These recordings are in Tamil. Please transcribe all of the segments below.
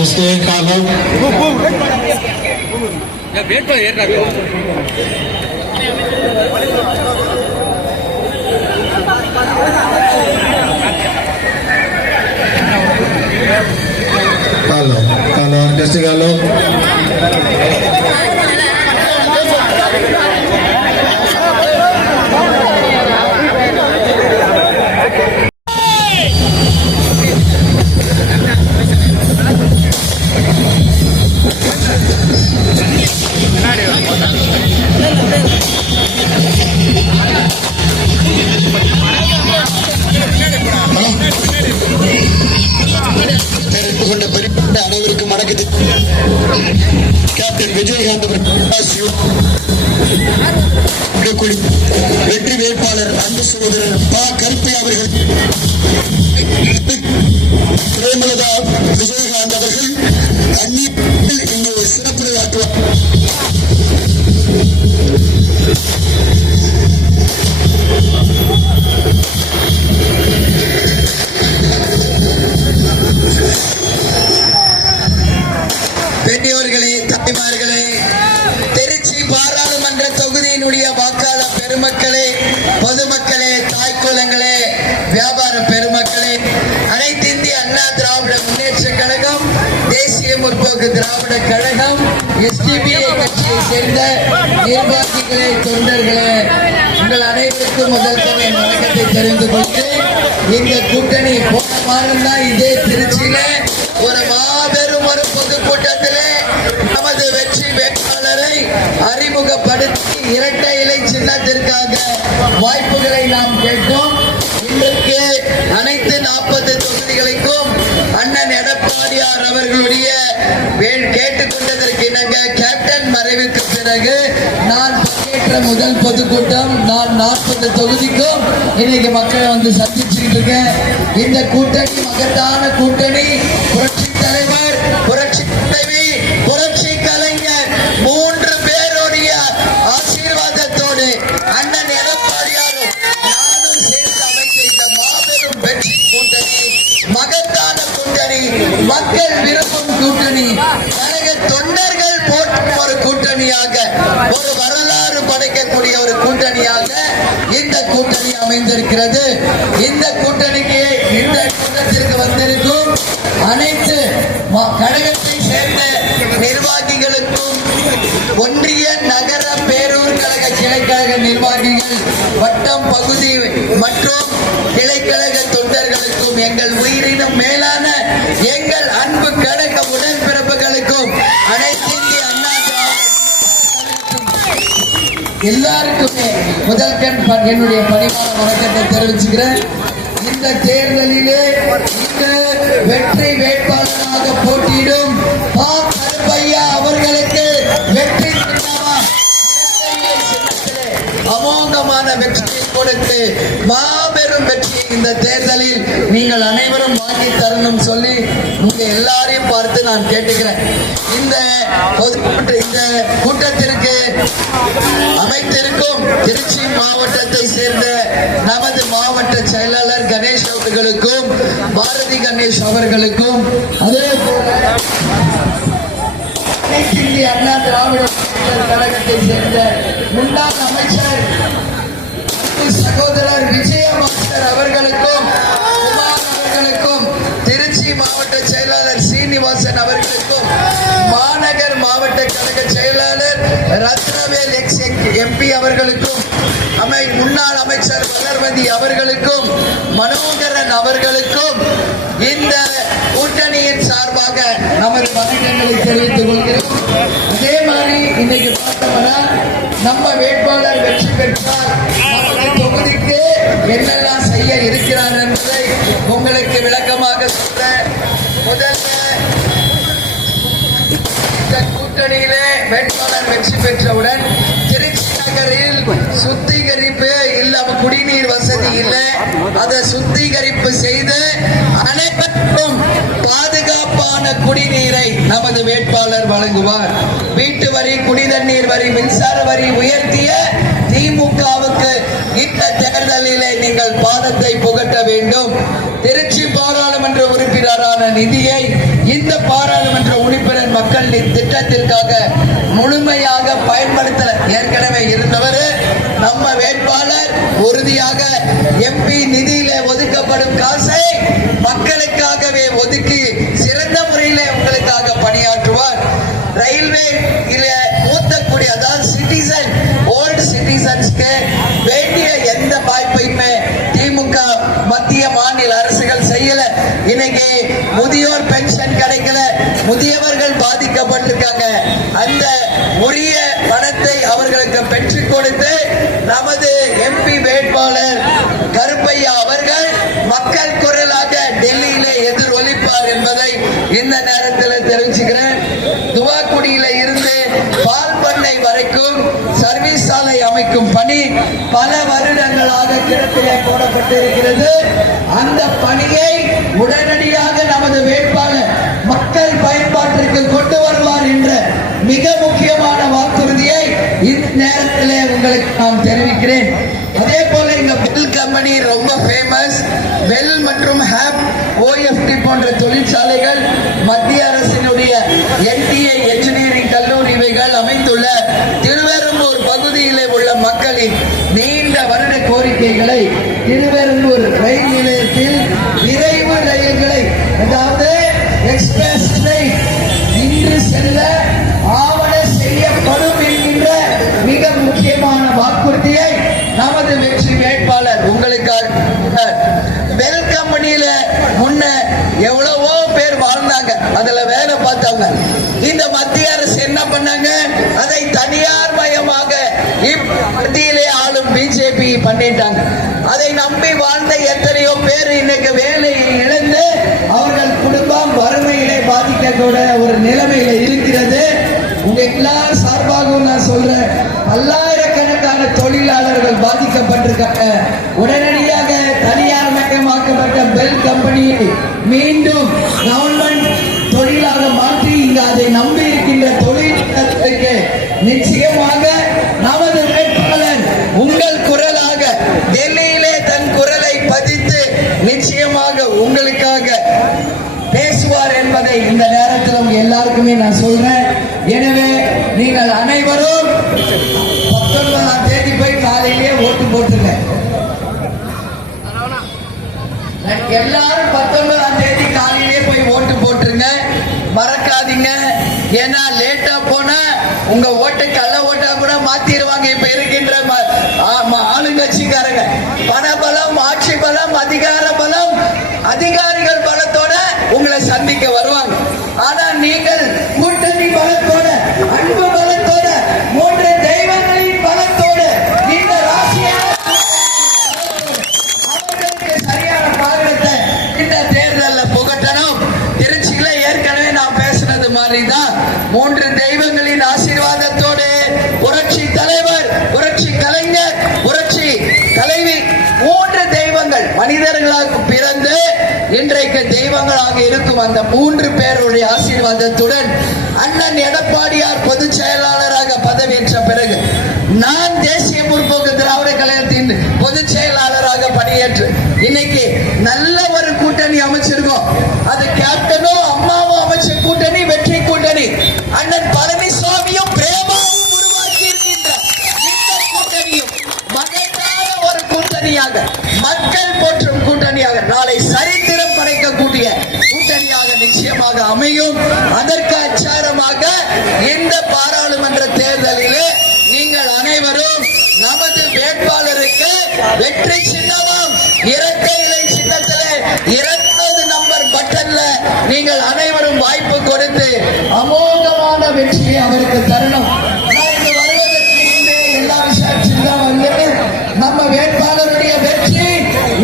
Kalau orkes kalau அனைவருக்கும் வணக்கத்தை கேப்டன் விஜயகாந்த் வெற்றி வேட்பாளர் அன்பு சகோதரர் பா கருப்பை அவர்கள் பிரேமலதா விஜயகாந்த் அவர்கள் இங்கு சிறப்புரையாற்றுவார். பெரியோர்களே, தாய்மார்களே, திருச்சி பாராளுமன்ற தொகுதியினுடைய வாக்காளர் பெருமக்களே, பொதுமக்களே, தாய்க்குலங்களே, வியாபார பெருமக்களே, அனைத்து இந்திய அண்ணா திராவிட முன்னேற்ற கழகம், தேசிய முற்போக்கு திராவிட கழகம், SDPI கட்சியை சேர்ந்த நிர்வாகிகளே, தொண்டர்களே, உங்கள் அனைவருக்கும் முதல்வர் என் வணக்கத்தை தெரிந்து கொண்டு, இந்த கூட்டணி போன வாரம் தான் இதே திருச்சியில ஒரு மாபெரும் ஒரு பொதுக்கூட்டத்திலே நமது வெற்றி வேட்பாளரை அறிமுகப்படுத்தி இரட்டை இலை சின்னத்திற்காக வாய்ப்புகளை நாம் கேட்டோம். இன்றைக்கு அனைத்து 40 தொகுதிகளுக்கும் அண்ணன் எடப்பாடியார் அவர்களுடைய கேட்டுக்கொண்டதற்கு இணங்க கேப்டன் மறைவுக்கு பிறகு நான் பங்கேற்ற முதல் பொதுக்கூட்டம். நான் 40 தொகுதிக்கும் இன்னைக்கு மக்களை வந்து சந்திச்சுட்டு இருக்கேன். இந்த கூட்டணி மகத்தான கூட்டணி. புரட்சி தலைவர், புரட்சி தலைவி, புரட்சி கலைஞர் 3 பேருடைய ஆசீர்வாதத்தோடு அண்ணன் எடப்பாடியாரும் நானும் சேர்ந்து அமைத்த இந்த மாபெரும் வெற்றி கூட்டணி, மகத்தான கூட்டணி, மக்கள் விரும்பும் கூட்டணி, கழக தொண்டர்கள் போற்றும் ஒரு கூட்டணியாக, ஒரு வரலாறு படைக்கக்கூடிய ஒரு கூட்டணியாக இந்த கூட்டணி அமைந்திருக்கிறது. இந்த கூட்டணிக்கு இந்த கூட்டத்திற்கு வந்திருக்கும் அனைத்து கழகத்தை சேர்ந்த நிர்வாகிகளுக்கும், ஒன்றிய நகர பேரூர் கழக கிளைக்கழக நிர்வாகிகள், வட்டம் பகுதி மற்றும் கிளைக்கழக தொண்டர்களுக்கும், எங்கள் உயிரினும் மேலான எங்கள் அன்பு கழக உடன்பிறப்புகளுக்கும், அனைத்து இந்திய அண்ணா எல்லாருக்குமே முதல்கண் என்னுடைய பணிவான வணக்கத்தை தெரிவிச்சுக்கிறேன். இந்த தேர்தலிலே இந்த வெற்றி வேட்பாளராக போட்டியிடும் பா கருப்பையா அவர்களுக்கு வெற்றி அமோகமான வெற்றியை கொடுத்து மாபெரும் வெற்றியை இந்த தேர்தலில் நீங்கள் அனைவரும் வாங்கி தரணும் சொல்லி உங்க எல்லாரையும் பார்த்து நான் கேட்டுக்கிறேன். இந்த கூட்டத்திற்கு அமைத்திருக்கும் திருச்சி மாவட்டத்தை சேர்ந்த நமது மாவட்ட செயலாளர் கணேஷ் அவர்களுக்கும், பாரதி கணேஷ் அவர்களுக்கும், அதே போல இந்திய அண்ணா திராவிட கழகத்தை சேர்ந்த முன்னாள் அமைச்சர் சகோதரர் விஜயபாஸ்கர் அவர்களுக்கும், குமார் அவர்களுக்கும், திருச்சி மாவட்ட செயலாளர் சீனிவாசன் அவர்களுக்கும், மாநகர் மாவட்ட கழக செயலாளர் ரத்னவேல் MP அவர்களுக்கும், முன்னாள் அமைச்சர் வளர்மதி அவர்களுக்கும், மனோகரன் அவர்களுக்கும் இந்த கூட்டணியின் சார்பாக நமது வணக்கங்களை தெரிவித்துக் கொள்கிறோம். அதே மாதிரி இன்னைக்கு பார்த்தோம்னா நம்ம வேட்பாளர் வெற்றி பெற்றால் நமது தொகுதிக்கு என்னெல்லாம் செய்ய இருக்கிறார் என்பதை உங்களுக்கு விளக்கமாக சொல்ல, முதல்ல இந்த கூட்டணியிலே வேட்பாளர் வெற்றி பெற்றவுடன் திருச்சி நகரில் சுத்திகரிப்பு இல்லாம குடிநீர் வசதி இல்ல. அதை சுத்திகரிப்பு செய்து அனைவருக்கும் பாதுகாப்பான குடிநீரை நமது வேட்பாளர் வழங்குவார். வீட்டு வரி, குடிதண்ணீர் வரி, மின்சார வரி உயர்த்திய திமுகவுக்கு இந்த தேர்தலிலே நீங்கள் பாதத்தை புகட்ட வேண்டும். திருச்சி பாராளுமன்ற உறுப்பினரான நிதியை இந்த பாராளுமன்ற உறுப்பினர் மக்கள் திட்டத்திற்காக முழுமையாக பயன்படுத்தல. ஏற்கனவே இருந்தவர் நம்ம வேட்பாளர் உறுதியாக எம்பி நிதியிலே ஒதுக்கப்படும் காசை மக்களுக்காகவே ஒதுக்கி சிறந்த முறையிலே உங்களுக்காக பணியாற்றுவார். ரயில்வே மூத்த குடி, அதாவது சிட்டிசன், ஓல்டு சிட்டிசன்ஸ்க்கு வேண்டிய எந்த வாய்ப்பையுமே திமுக மத்திய மாநில அரசுகள் செய்யல. இன்னைக்கு முதியோர் பென்ஷன் கிடைக்கல, முதியவர்கள் பாதிக்கப்பட்டிருக்காங்க. அந்த உரிய பணத்தை அவர்களுக்கு பெற்றுக் கொடுத்து நமது எம்பி வேட்பாளர் கருப்பையா அவர்கள் மக்கள் குரலாக டெல்லியிலே எதிரொலிப்பார் என்பதை இந்த நேரத்தில் தெரிவிச்சுக்கிறேன். துவாக்குடியில இருந்து பால் பண்ணை வரைக்கும் சர்வீஸ் சாலை அமைக்கும் பணி பல வருடங்களாக கிடப்பிலே போடப்பட்டிருக்கிறது. அந்த பணியை உடனடியாக நமது வேட்பாளர் மக்கள் பயன்பாட்டிற்கு கொண்டு வருவார் என்ற மிக முக்கியமான வாக்குறுதியை இந்த நேரத்தில் உங்களுக்கு நான் தெரிவிக்கிறேன். அதே போல இங்க பெல் கம்பெனி ரொம்ப ஃபேமஸ். பெல் மற்றும் ஹேப், ஓஎஃப்டி போன்ற தொழிற்சாலைகள் மத்திய அரசினுடைய என்டிஏ என்ஜினியரிங் கல்லூரி இவைகள் அமைந்துள்ள திருவெரும்பூர் பகுதியிலே உள்ள மக்களின் நீண்ட வருட கோரிக்கைகளை திருவெரும்பூர் ரயில் நிலையத்தில் விரைவு ரயில்களை, அதாவது எக்ஸ்பிரஸ் ட்ரெயின் இன்று செல்ல ஆவண செய்யப்படும் என்கின்ற மிக முக்கியமான வாக்குறுதியை நமது வெற்றி வேட்பாளர் உங்களுக்காக. பெல் கம்பெனியில முன்ன எவ்வளவோ பேர் வாழ்ந்தாங்க, அதுல வேலை பார்த்தவங்க. இந்த மத்திய அரசு என்ன பண்ணாங்க? அதை தனியார் மயமாக மத்தியிலே ஆளும் பிஜேபி பண்ணிட்டாங்க. அதை நம்பி வாழ்ந்த எத்தனையோ பேர் இன்னைக்கு வேலையை இழந்து அவர்கள் குடும்பம் வறுமையிலே பாதிக்கக்கூட ஒரு நிலைமையில இருக்கிறது. உங்க எல்லாரும் சார்பாகவும் நான் சொல்றேன், பல்லாயிரக்கணக்கான தொழிலாளர்கள் பாதிக்கப்பட்டிருக்காங்க. உடனடியாக தனியார் மயமாக்கப்பட்ட பெல் கம்பெனியை மீண்டும் கவர்மெண்ட் தொழிலாக மாற்றி இங்கு அதை நம்பி இருக்கின்ற தொழிலாளர்களுக்கு நிச்சயமாக நமது வேட்பாளர் உங்கள் குரலாக டெல்லியிலே தன் குரலை பதித்து நிச்சயமாக உங்களுக்காக பேசுவார் என்பதை இந்த நேரத்தில் உங்க எல்லாருக்குமே நான் சொல்றேன். எனவே நீங்கள் அனைவரும் 19ஆம் தேதி போய் காலையிலேயே ஓட்டு போட்டுங்க. எல்லாரும் 19ஆம் தேதி காலையிலேயே போய் ஓட்டு போட்டுருங்க, மறக்காதீங்க. ஏன்னா லேட்டா போனா உங்க ஓட்டை கள்ள ஓட்டா கூட மாத்திடுவாங்க. இப்ப இருக்கின்ற ஆளுங்கட்சிக்காரங்க பணபலம், ஆட்சி பலம், அதிகார பலம், அதிகாரிகள் பலத்தோட உங்களை சந்திக்க வருவாங்க. ஆனா நீங்கள் கூட்டணி பலத்தோட, அன்பு பலத்தோட, மூன்று தெய்வங்களின் பலத்தோட இந்த ராசியான அவர்களுக்கு சரியான பாகத்தை இந்த தேர்தலில் புகட்டணும். திருச்சியில ஏற்கனவே நான் பேசுனது மாதிரிதான் மூன்று தெய்வங்களின் ஆசீர்வாதத்தோடு புரட்சி தலைவர், புரட்சி கலைஞர், புரட்சி தலைவி, மூன்று தெய்வங்கள் மனிதர்களாக பிறந்து இன்றைக்கு தெய்வங்களாக இருக்கும் அந்த மூன்று பேருடைய ஆசீர்வாதத்துடன் அண்ணன் எடப்பாடியார் பொதுச் செயலாளராக பதவியேற்ற பிறகு நான் தேசிய முற்போக்கு திராவிட கழகத்தின் பொதுச் செயலாளராக பணியேற்று இன்னைக்கு நல்ல ஒரு கூட்டணி அமைச்சிருக்கோம். அது கேப்டனும் அம்மாவும் அமைச்ச கூட்டணி, வெற்றி கூட்டணி. அண்ணன் பழனிசாமியும் பிரேமாவும் உருவாக்கி இருக்கின்ற இந்த கூட்டணியும் மகத்தான ஒரு கூட்டணியாக, மக்கள் போற்றும் கூட்டணியாக, நாளை சரித்திரம் படைக்கக்கூடிய கூட்டணியாக நிச்சயமாக அமையும். அதற்கு அச்சாரமாக இந்த பாராளுமன்ற தேர்தலிலே நீங்கள் அனைவரும் நமது வேட்பாளருக்கு வெற்றி சின்னமும் இரட்டை இலை சின்னத்திலே 2வது நம்பர் பட்டன்ல நீங்கள் அனைவரும் வாய்ப்பு கொடுத்து அமோகமான வெற்றியை அவருக்கு தரணும். வருவதற்கு முன்பே எல்லா விஷயத்தையும் தான் வந்து நம்ம வேட்பாளருடைய வெற்றி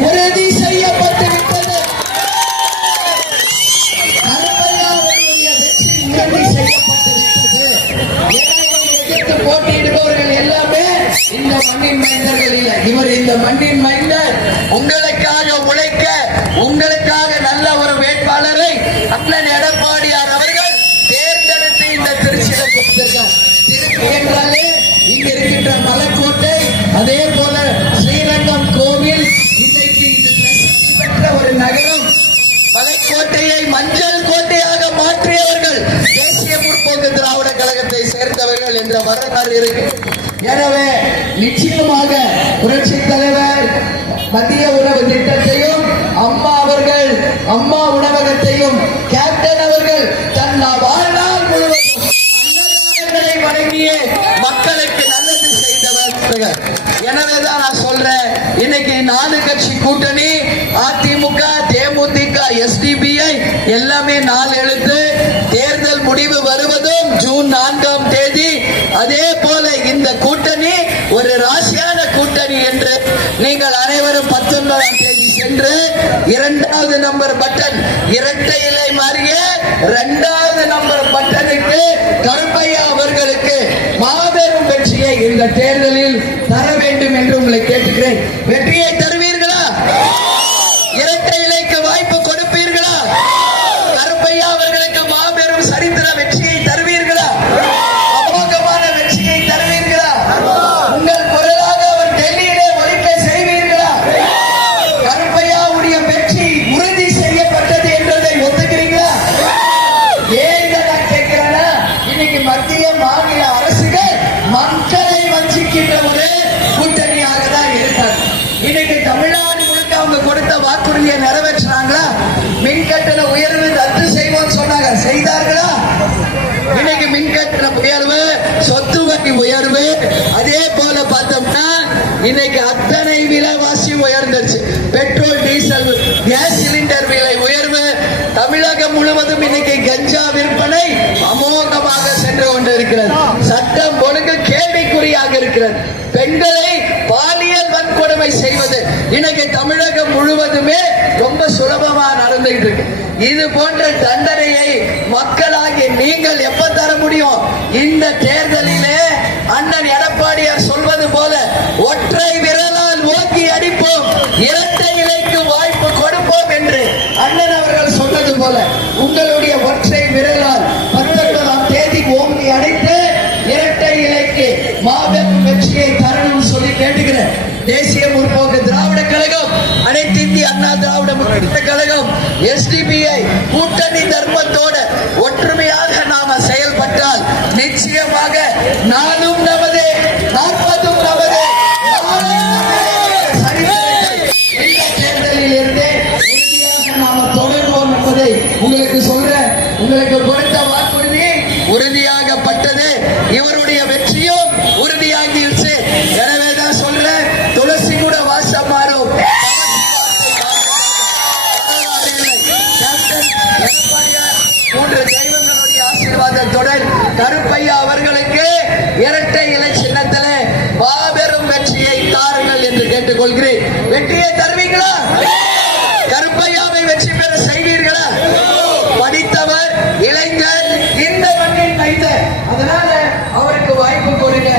உறுதி செய்யப்பட்டு விட்டது. கருப்பையாவுடைய வெற்றி உறுதி செய்யப்பட்டு விட்டது. எதிர்த்து போட்டியிடுபவர்கள் எல்லாமே இந்த மண்ணின் மைந்தர்கள் இல்லை. இவர் இந்த மண்ணின் மைந்தர். உங்களுக்காக நல்ல ஒரு வேட்பாளரை அண்ணன் எடப்பாடியார் அவர்கள் தேர்ந்தெடுத்து இந்த திருச்சியில கொடுத்திருக்கார். திருச்சி என்றாலே இங்க இருக்கின்ற மலைக்கோட்டை, அதே போல ஸ்ரீரங்கம் கோவில், இன்றைக்கு இது பிரசித்தி பெற்ற ஒரு நகரம். மலைக்கோட்டையை மஞ்சள் கோட்டையாக மாற்றியவர்கள் தேசிய முற்போக்கு திராவிட கழகத்தை சேர்ந்தவர்கள் என்ற வரலாறு இருக்கு. எனவே நிச்சயமாக புரட்சி தலைவர் மதிய உணவு திட்டத்தையும் அம்மா அவர்கள் அம்மா உணவகத்தையும் கேப்டன் அவர்கள் தன் வாழ்நாள் முழுவதும் அன்னதானங்களை வழங்கிய மக்களுக்கு நல்லது செய்தவர். எனவேதான் நான் சொல்றேன், இன்னைக்கு 4 கட்சி கூட்டணி அதிமுக, தேமுதிக, எஸ்டிபிஐ எல்லாமே 4 எழுத்து. தேர்தல் முடிவு வருவதும் ஜூன் 4ஆம் தேதி. அதே போல இந்த கூட்டணி ஒரு ராசியான கூட்டணி என்று நீங்கள் அனைவரும் 19ஆம் தேதி சென்று 2வது நம்பர் பட்டன் இரட்டை இலை மாறிய 2வது நம்பர் பட்டனுக்கு கருப்பையா அவர்களுக்கு மாபெரும் வெற்றியை இந்த தேர்தலில் தர வேண்டும் என்று உங்களை கேட்டுக்கிறேன். வெற்றியை தருவீர்களா? இரட்டை இலைக்கு வாய்ப்பு கொடுப்பீர்களா? கருப்பையா அவர்களுக்கு மாபெரும் சரித்திர வெற்றியை தருவீர்களா? அமோகமான வெற்றியை தருவீர்களா? உங்கள் குரலாக அவர் டெல்லியிலே ஒலிக்க செய்வீர்களா? கருப்பையாவுடைய வெற்றி உறுதி செய்யப்பட்டது என்றதை ஒத்துக்கிறீங்களா? ஏன் இதை நான் கேட்கிறேன்னா, இன்னைக்கு மத்திய மாநில அரசுகள் மக்களை வஞ்சிக்கின்ற ஒரு கூட்டணியாக தான் இருக்காங்க. இன்னைக்கு தமிழ்நாடு முழுக்க அவங்க கொடுத்த வாக்குறுதியை நிறைவேற்றினாங்களா? மின் கட்டண உயர்வு ரத்து செய்வோம் சொன்னாங்க, செய்தார்களா? இன்னைக்கு மின் கட்டண உயர்வு, சொத்து வரி உயர்வு, அதே போல பார்த்தோம்னா இன்னைக்கு அத்தனை விலைவாசி உயர்ந்துருச்சு. பெட்ரோல், டீசல், கேஸ் சிலிண்டர் விலை உயர்வு. தமிழகம் முழுவதும் இன்னைக்கு கஞ்சா விற்பனை அமோகமாக சென்று கொண்டிருக்கிறது. சட்டம் ஒழுங்கு கேள்விக்குறியாக இருக்கிறது. பெண்களை பாலியல் வன்கொடுமை செய்வது இன்னைக்கு தமிழகம் முழுவதுமே ரொம்ப சுலபமா நடந்துகிட்டு இருக்கு. இது போன்ற தண்டனையை மக்களாகிய நீங்கள் எப்ப தர முடியும்? இந்த தேர்தலிலே அண்ணன் எடப்பாடியார் சொல்வது போல ஒற்றை விரலால் ஓங்கி அடிப்போம், இரட்டை இலைக்கு வாய்ப்பு கொடுப்போம் என்று அண்ணன் அவர்கள் சொன்னது போல உங்களுடைய ஒற்றை விரலால் 19ஆம் தேதி ஓங்கி அடித்து இரட்டை இலைக்கு மாபெரும் வெற்றியை தரணும் சொல்லி கேட்டுக்கிறேன். தேசிய முற்போக்கு திராவிட கழகம், அனைத்து இந்திய அண்ணா திராவிட முன்னேற்ற கழகம், எஸ்டிபிஐ கூட்டணி தர்மத்தோட ஒற்றுமையாக நாம செயல்பட்டால் நிச்சயமாக நானும் நமதே, 40ம் நமதே, இந்த தேர்தலில் இருந்தே உறுதியாக நாம தொடர்வோம் என்பதை உங்களுக்கு சொல்றேன். உங்களுக்கு கொடுத்த வாக்குறுதி உறுதியாகப்பட்டது. இவருடைய வெற்றியும் உறுதியாகிடுச்சு. எனவேதான் சொல்றேன், துளசி கூட வாசம் மாறும். எடப்பாடியார் 3 தெய்வங்களுடைய ஆசீர்வாதத்துடன் கருப்பையா அவர்களுக்கு இரட்டை இலை சின்னத்திலே மாபெரும் வெற்றியை தாருங்கள் என்று கேட்டுக்கொள்கிறேன். வெற்றியை தருவீங்களா? கருப்பையாவை வெற்றி பெற செய்வீர்களா? படித்தவர், இளைஞர், இந்த மண்ணின் மைந்தர். அதனால அவருக்கு வாய்ப்பு கொடுங்க.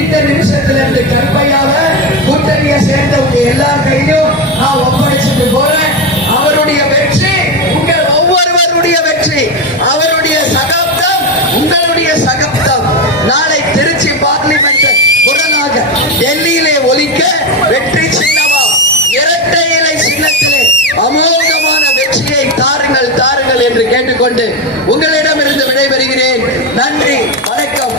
இந்த நிமிஷத்துல இருந்து கருப்பையாவை கூட்டணியை சேர்ந்தவங்க எல்லார் கையிலும் நான் ஒப்படைச்சிட்டு போறேன். அவருடைய வெற்றி உங்கள் ஒவ்வொருவருடைய வெற்றி. அவருடைய சகாப்தம் உங்களுடைய சகாப்தம். நாளை திருச்சி பார்லிமெண்ட் குரலாக டெல்லியிலே ஒலிக்க வெற்றி சின்னமா இரட்டை இலை சின்னத்திலே அமோகமான வெற்றியை தாருங்கள் தாருங்கள் என்று கேட்டுக்கொண்டு உங்களிடமிருந்து விடைபெறுகிறேன். நன்றி, வணக்கம்.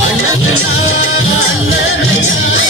அண்ணா